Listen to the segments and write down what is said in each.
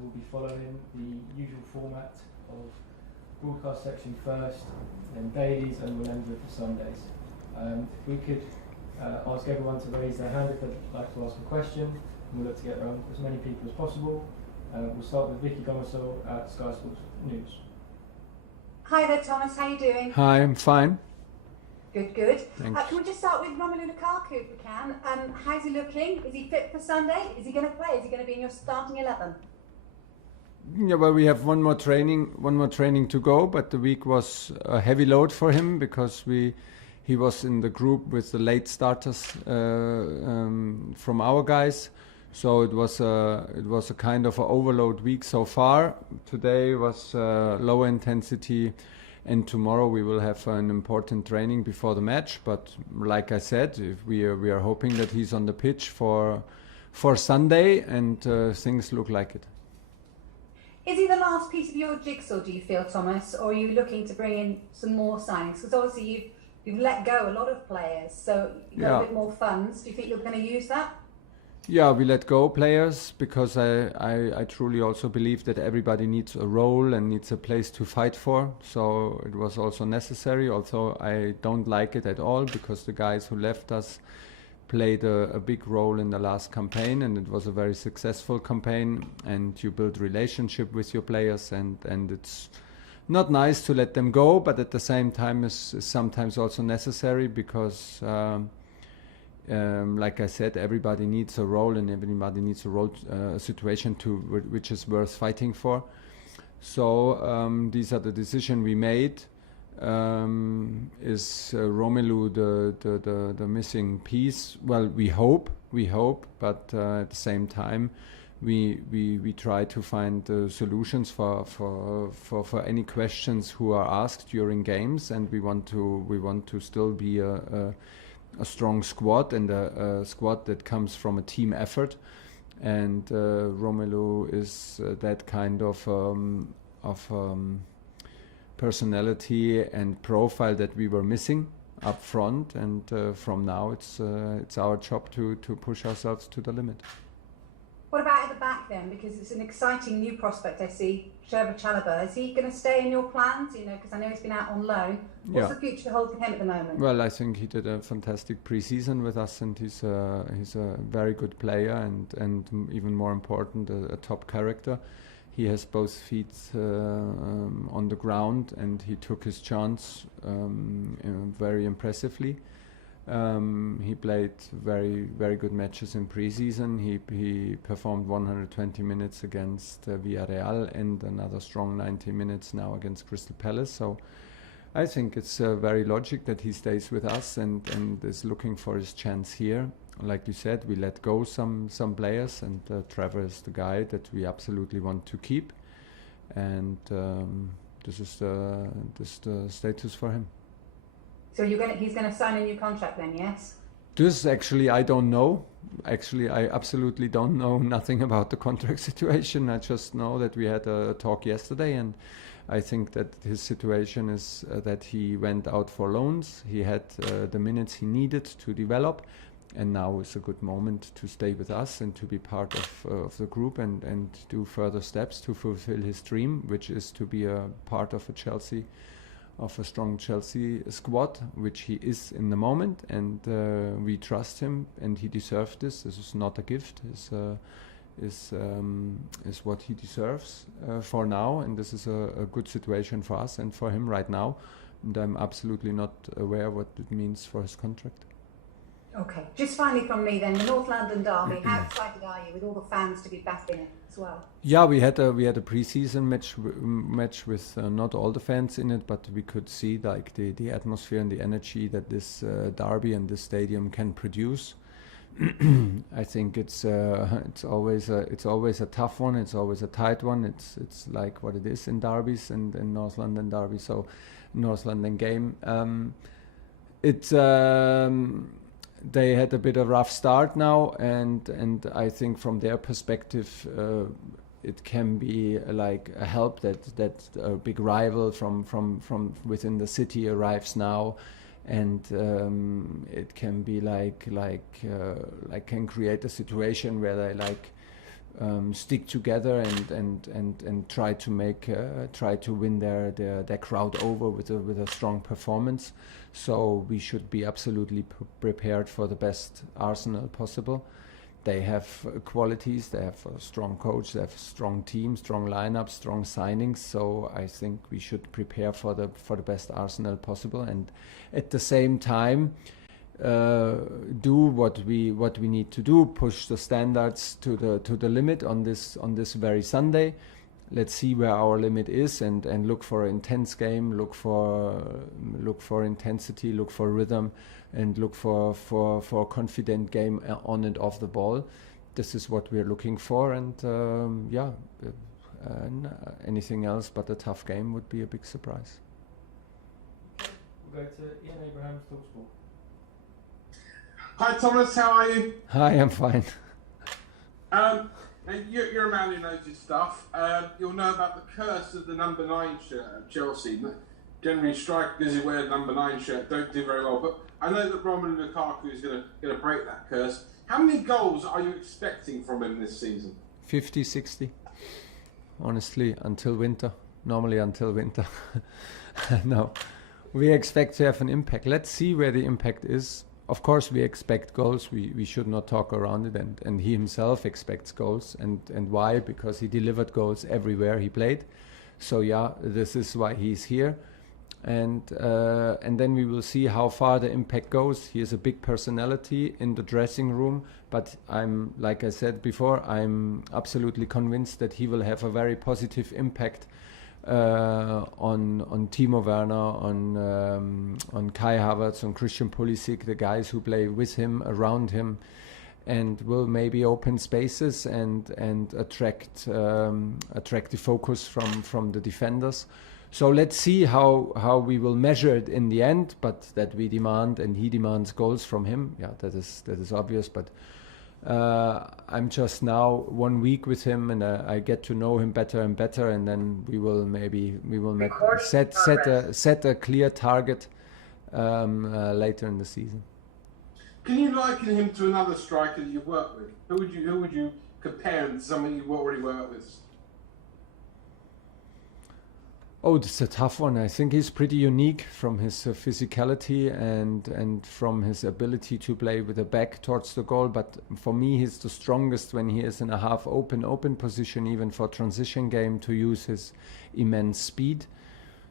We'll be following the usual format of broadcast section first, then dailies, and we'll end with the Sundays. If we could ask everyone to raise their hand if they'd like to ask a question, and we'll look to get around as many people as possible. We'll start with Vicky Gomersall at Sky Sports News. Hi there, Thomas. How are you doing? Hi, I'm fine. Good, good. Thanks. Can we just start with Romelu Lukaku if we can? How's he looking? Is he fit for Sunday? Is he going to play? Is he going to be in your starting 11? Yeah, well, we have one more training to go, but the week was a heavy load for him because he was in the group with the late starters from our guys. So it was a kind of an overload week so far. Today was lower intensity, and tomorrow we will have an important training before the match. But like I said, if we are hoping that he's on the pitch for Sunday, and things look like it. Is he the last piece of your jigsaw, do you feel, Thomas, or are you looking to bring in some more signings? Because obviously you've let go a lot of players, so you've got a bit more funds. Do you think you're going to use that? Yeah, we let go players because I truly also believe that everybody needs a role and needs a place to fight for. So it was also necessary, although I don't like it at all because the guys who left us played a big role in the last campaign, and it was a very successful campaign, and you build relationship with your players, and it's not nice to let them go, but at the same time is sometimes also necessary because like I said, everybody needs a role, and everybody needs a situation which is worth fighting for. So these are the decisions we made. Is Romelu the missing piece? Well, we hope, but at the same time, we try to find solutions for any questions who are asked during games, and we want to still be a strong squad and a squad that comes from a team effort, and Romelu is that kind of personality and profile that we were missing up front, and from now it's our job to push ourselves to the limit. What about at the back then? Because it's an exciting new prospect I see, Chalobah. Is he going to stay in your plans? You know, because I know he's been out on loan. What's the future hold for him at the moment? Well, I think he did a fantastic pre-season with us, and he's a very good player, and even more important, a top character. He has both feet on the ground, and he took his chance very impressively. He played very good matches in pre-season. He performed 120 minutes against Villarreal and another strong 90 minutes now against Crystal Palace. So I think it's very logic that he stays with us and is looking for his chance here. Like you said, we let go some players, and Trevor is the guy that we absolutely want to keep, and this is the status for him. So he's going to sign a new contract then, yes? This actually I don't know. Actually, I absolutely don't know nothing about the contract situation. I just know that we had a talk yesterday, and I think that his situation is that he went out for loans. He had the minutes he needed to develop, and now is a good moment to stay with us and to be part of the group and do further steps to fulfill his dream, which is to be a part of a strong Chelsea squad, which he is in the moment, and we trust him, and he deserves this. This is not a gift. Is what he deserves for now, and this is a good situation for us and for him right now, and I'm absolutely not aware what it means for his contract. Okay, just finally from me then, the North London derby, how excited are you with all the fans to be back in it as well? Yeah, we had a pre-season match with not all the fans in it, but we could see like the atmosphere and the energy that this derby and this stadium can produce. I think it's always a tough one. It's always a tight one. It's like what it is in derbies and in North London derby. So North London game. They had a bit of a rough start now, and I think from their perspective, it can be like a help that a big rival from within the city arrives now, and it can be like can create a situation where they stick together and try to win their crowd over with a strong performance. So we should be absolutely prepared for the best Arsenal possible. They have qualities, they have a strong coach, they have a strong team, strong lineup, strong signings. So I think we should prepare for the best Arsenal possible, and at the same time do what we need to do, push the standards to the limit on this very Sunday. Let's see where our limit is, and look for an intense game, look for intensity, look for rhythm, and look for a confident game on and off the ball. This is what we're looking for, and anything else but a tough game would be a big surprise. We'll go to Ian Abraham's TalkSport. Hi Thomas, how are you? Hi, I'm fine. You're a man who knows his stuff. You'll know about the curse of the number 9 shirt at Chelsea. Generally, strikers who wear the number 9 shirt don't do very well, but I know that Romelu Lukaku is going to break that curse. How many goals are you expecting from him this season? 50, 60. Honestly, until winter. Normally until winter. No, we expect to have an impact. Let's see where the impact is. Of course, we expect goals. We should not talk around it. And he himself expects goals. And why? Because he delivered goals everywhere he played. So yeah, this is why he's here. And then we will see how far the impact goes. He is a big personality in the dressing room. But like I said before, I'm absolutely convinced that he will have a very positive impact on Timo Werner, on Kai Havertz, on Christian Pulisic, the guys who play with him, around him, and will maybe open spaces and attract the focus from the defenders. So let's see how we will measure it in the end. But that we demand, and he demands goals from him. Yeah, that is obvious. But I'm just now 1 week with him, and I get to know him better and better, and then we will set a clear target later in the season. Can you liken him to another striker that you've worked with? Who would you compare him to someone you've already worked with? Oh, this is a tough one. I think he's pretty unique from his physicality and from his ability to play with the back towards the goal. But for me, he's the strongest when he is in a half open position, even for transition game, to use his immense speed.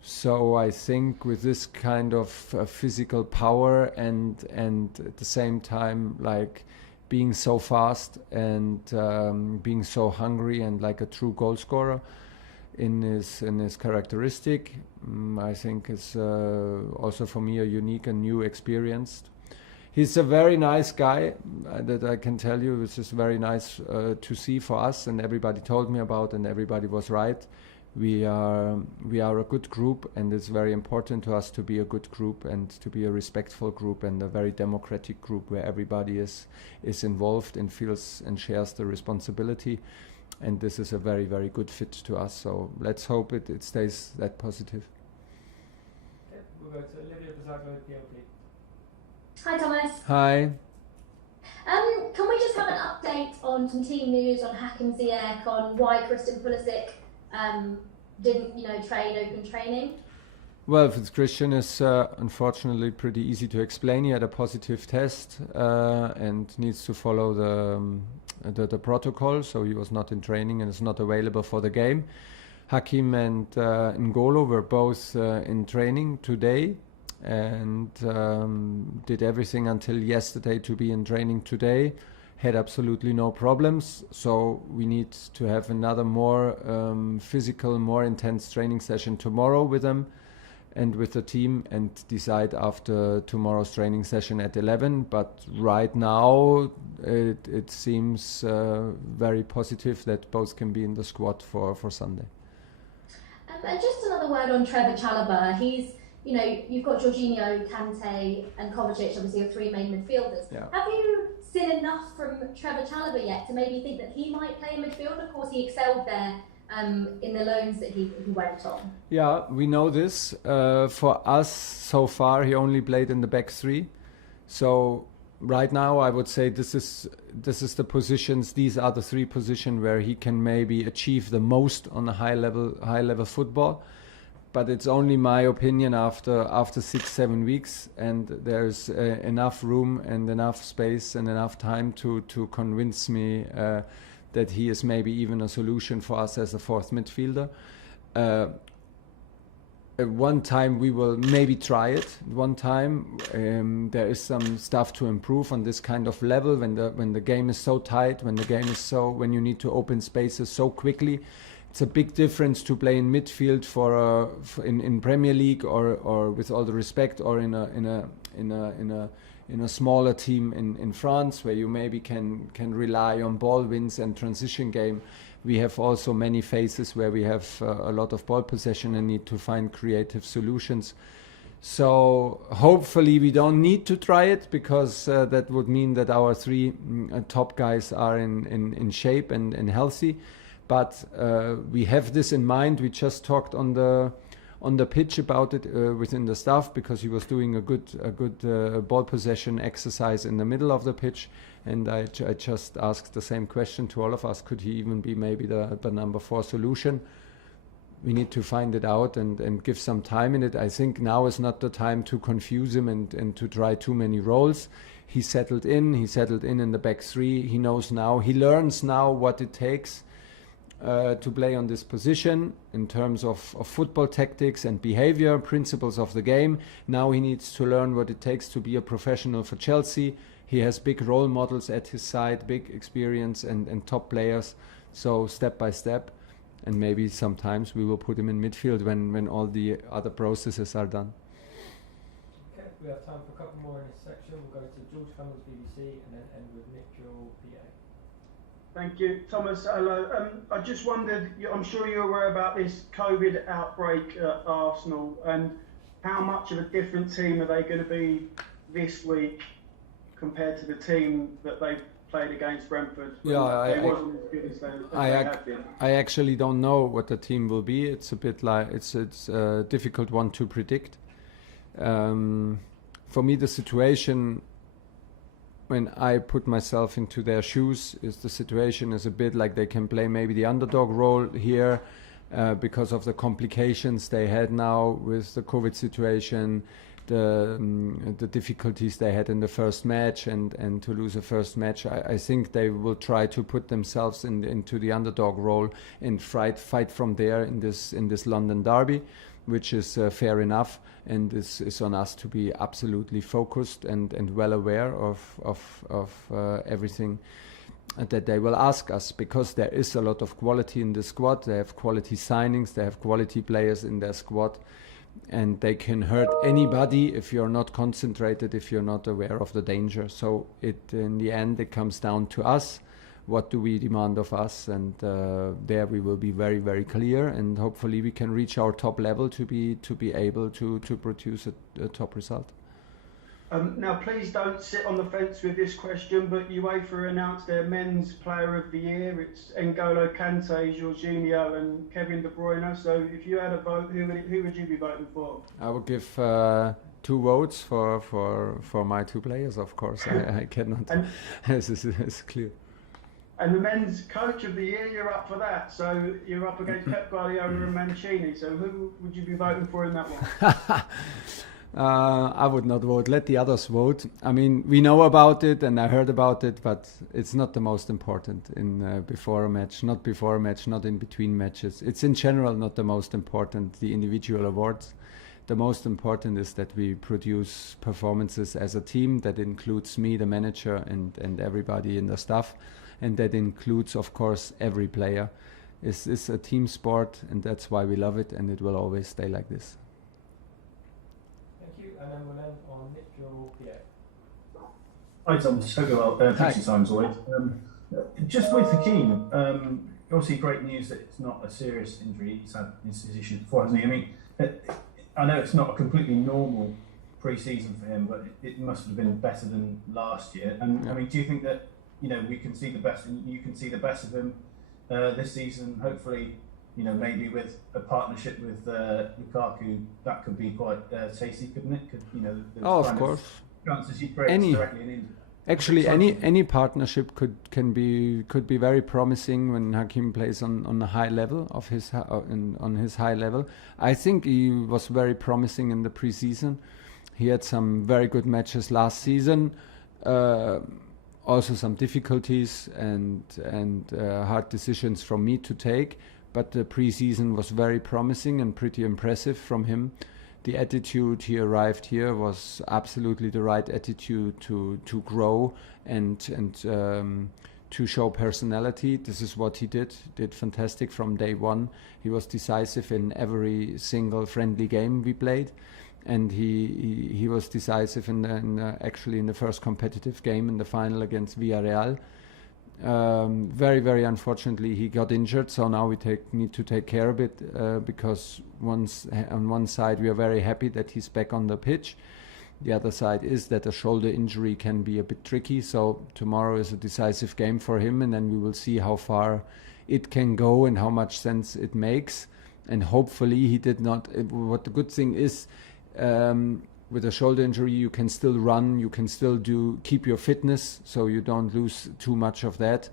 So I think with this kind of physical power and at the same time, like being so fast and being so hungry and like a true goal scorer, in his characteristic, I think is also for me a unique and new experience. He's a very nice guy, that I can tell you. It's just very nice to see for us, and everybody told me about, and everybody was right. We are a good group, and it's very important to us to be a good group and to be a respectful group and a very democratic group where everybody is involved and feels and shares the responsibility. And this is a very, very good fit to us. So let's hope it stays that positive. Okay, we'll go to Olivia Bazzago, PLP. Hi Thomas. Hi. Can we just have an update on some team news on Hakim and Kante, on why Christian Pulisic didn't train open training? Well, Christian is unfortunately pretty easy to explain. He had a positive test and needs to follow the protocol, so he was not in training and is not available for the game. Hakim and N'Golo were both in training today and did everything until yesterday to be in training today. Had absolutely no problems, so we need to have another more physical, more intense training session tomorrow with them and with the team, and decide after tomorrow's training session at 11. But right now it seems very positive that both can be in the squad for Sunday. And just another word on Trevor Chalobah. He's, you've got Jorginho, Kante and Kovacic, obviously your 3 main midfielders. Yeah. Have you seen enough from Trevor Chalobah yet to maybe think that he might play in midfield? Of course, he excelled there in the loans that he went on. Yeah, we know this. For us, so far, he only played in the back 3. So right now I would say this is the positions. These are the 3 positions where he can maybe achieve the most on a high level football. But it's only my opinion after 6-7 weeks, and there's enough room and enough space and enough time to convince me that he is maybe even a solution for us as a 4th midfielder. At one time we will maybe try it. One time there is some stuff to improve on this kind of level when the game is so tight, when you need to open spaces so quickly. It's a big difference to play in midfield in Premier League or with all the respect, or in a smaller team in France, where you maybe can rely on ball wins and transition game. We have also many phases where we have a lot of ball possession and need to find creative solutions. So hopefully we don't need to try it, because that would mean that our 3 top guys are in shape and healthy. But we have this in mind. We just talked on the pitch about it within the staff, because he was doing a good ball possession exercise in the middle of the pitch, and I just asked the same question to all of us: could he even be maybe the number 4 solution? We need to find it out and give some time in it. I think now is not the time to confuse him and to try too many roles. He settled in the back 3. He knows now. He learns now what it takes to play on this position in terms of football tactics and behavior, principles of the game. Now he needs to learn what it takes to be a professional for Chelsea. He has big role models at his side, big experience and top players. So step by step, and maybe sometimes we will put him in midfield when all the other processes are done. Okay, we have time for a couple more in this section. We'll go to George Cummins, BBC, and then end with Nick Jewell, PA. Thank you. Thomas, hello. I just wondered, I'm sure you're aware about this COVID outbreak at Arsenal, and how much of a different team are they going to be this week compared to the team that they played against Brentford? Yeah, they wasn't as good as they have been. I actually don't know what the team will be. It's a bit like it's a difficult one to predict. For me, the situation, when I put myself into their shoes, is the situation is a bit like they can play maybe the underdog role here because of the complications they had now with the COVID situation, the difficulties they had in the first match, and to lose a first match. I think they will try to put themselves into the underdog role and fight from there in this London derby, which is fair enough, and is on us to be absolutely focused and well aware of everything that they will ask us, because there is a lot of quality in the squad. They have quality signings, they have quality players in their squad, and they can hurt anybody if you're not concentrated, if you're not aware of the danger. So in the end it comes down to us. What do we demand of us? And there we will be very, very clear, and hopefully we can reach our top level to be able to produce a top result. Now, please don't sit on the fence with this question, but UEFA announced their men's player of the year. It's N'Golo Kante, Jorginho and Kevin De Bruyne. So if you had a vote, who would you be voting for? I would give 2 votes for my 2 players, of course. I cannot. It's clear. And the men's coach of the year, you're up for that. So you're up against Pep Guardiola and Mancini. So who would you be voting for in that one? I would not vote. Let the others vote. I mean, we know about it and I heard about it, but it's not the most important in before a match, not in between matches. It's in general not the most important, the individual awards. The most important is that we produce performances as a team that includes me, the manager, and everybody in the staff. And that includes, of course, every player. It's a team sport, and that's why we love it, and it will always stay like this. Thank you, and then we'll end on Nick Jewell, PA. Hi Thomas, hope you're well. Thanks for your time as always. Just with Hakim, obviously great news that it's not a serious injury. He's had his issues before, hasn't he? I mean, I know it's not a completely normal pre-season for him, but it must have been better than last year. And I mean, do you think that we can see the best, and you can see the best of him this season? Hopefully, maybe with a partnership with Lukaku, that could be quite tasty, couldn't it? Of course. Chances you create directly in India. Actually, any partnership could be very promising when Hakim plays on a high level of his on his high level. I think he was very promising in the preseason. He had some very good matches last season. Also some difficulties and hard decisions from me to take. But the preseason was very promising and pretty impressive from him. The attitude he arrived here was absolutely the right attitude to grow and to show personality. This is what he did fantastic from day one. He was decisive in every single friendly game we played, and he was decisive actually in the first competitive game in the final against Villarreal. Very, very unfortunately he got injured, so now we need to take care of it, because on one side we are very happy that he's back on the pitch. The other side is that a shoulder injury can be a bit tricky, so tomorrow is a decisive game for him, and then we will see how far it can go and how much sense it makes. And hopefully he did not, what the good thing is, with a shoulder injury, you can still run, you can still keep your fitness, so you don't lose too much of that.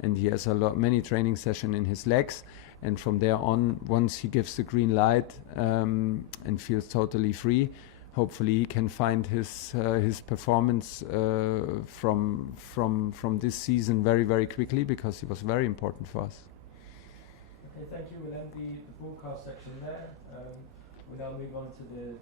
And he has many training sessions in his legs. And from there on, once he gives the green light and feels totally free, hopefully he can find his performance from this season very, very quickly, because he was very important for us. Okay, thank you. We'll end the broadcast section there. We'll now move on to the